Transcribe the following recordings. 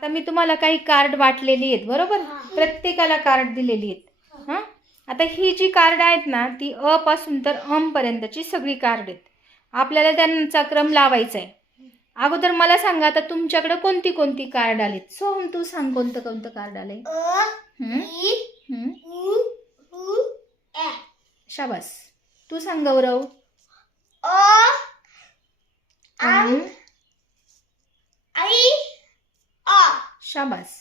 आता मी तुम्हाला काही कार्ड वाटलेली आहेत बरोबर, प्रत्येकाला कार्ड दिलेली आहेत. हां, आता ही जी कार्ड आहेत ना ती अ पासून तर अम पर्यंतची सगळी कार्ड आहेत. आपल्याला त्यांचा क्रम लावायचा आहे. अगोदर मला सांगा आता तुमच्याकडे कोणती कोणती कार्ड आलीत. सोहम तू सांग कोणतं कोणतं कार्ड आलंय. शाबास. तू सांग गौरव. शाबास.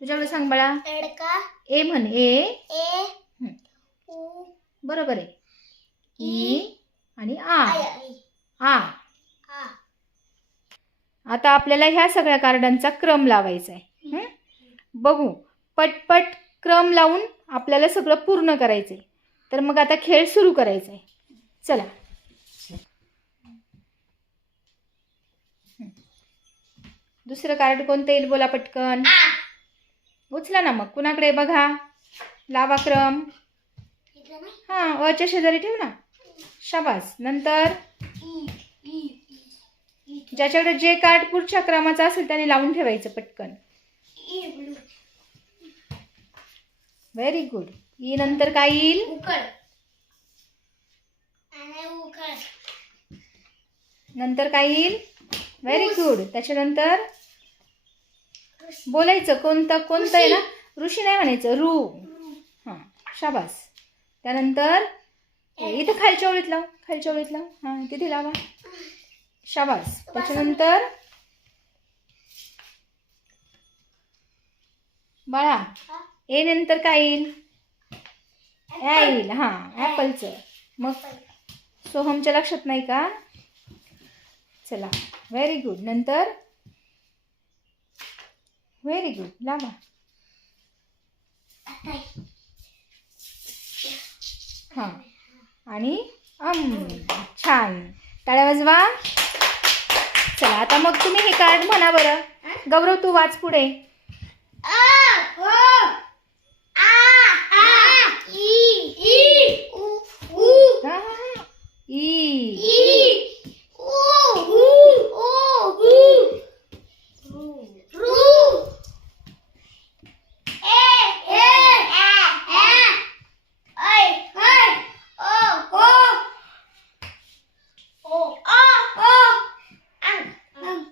तुझ्याकडे सांग बाळा. ए म्हण. ए बरोबर आहे. ई आणि आ. आ. आता आपल्याला ह्या सगळ्या कार्डांचा क्रम लावायचा आहे. बघू पटपट क्रम लावून आपल्याला सगळं पूर्ण करायचंय. तर मग आता खेळ सुरू करायचा आहे. चला. दुसरं कार्ड कोणतं येईल बोला पटकन. उचला ना मग. कुणाकडे बघा. लावा क्रम. हां, अच्या शेजारी ठेव ना. शाबास. नंतर ज्याच्याकडे जे कार्ड पुढच्या क्रमाचं असेल त्याने लावून ठेवायचं पटकन. Very good. ई नंतर काय येईल. नंतर काय येईल. Very good. त्याच्यानंतर बोलायचं कोणतं कोणतं आहे ना. ऋषी नाही म्हणायचं. रू. हां, शाबास. त्यानंतर इथं खालच्या ओळीत लाव. खालच्या ओळीत लाव. हां, तिथे लावा. शाबास. त्याच्यानंतर बाळा ए नंतर काय येईल. येईल. हां, ॲपलचं. मग सोहमच्या लक्षात नाही का. चला. Very good. नंतर व्हेरी गुड. लावा. हां, आणि छान. टाळ्या वाजवा. चला आता मग तुम्ही हे कार्ड म्हणा बरं. गौरव तू वाच पुढे.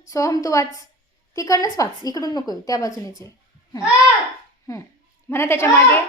सोहम तू वाच. तिकडनंच वाच. इकडून नको त्या बाजूनेच आहे. म्हणा त्याच्या मागे.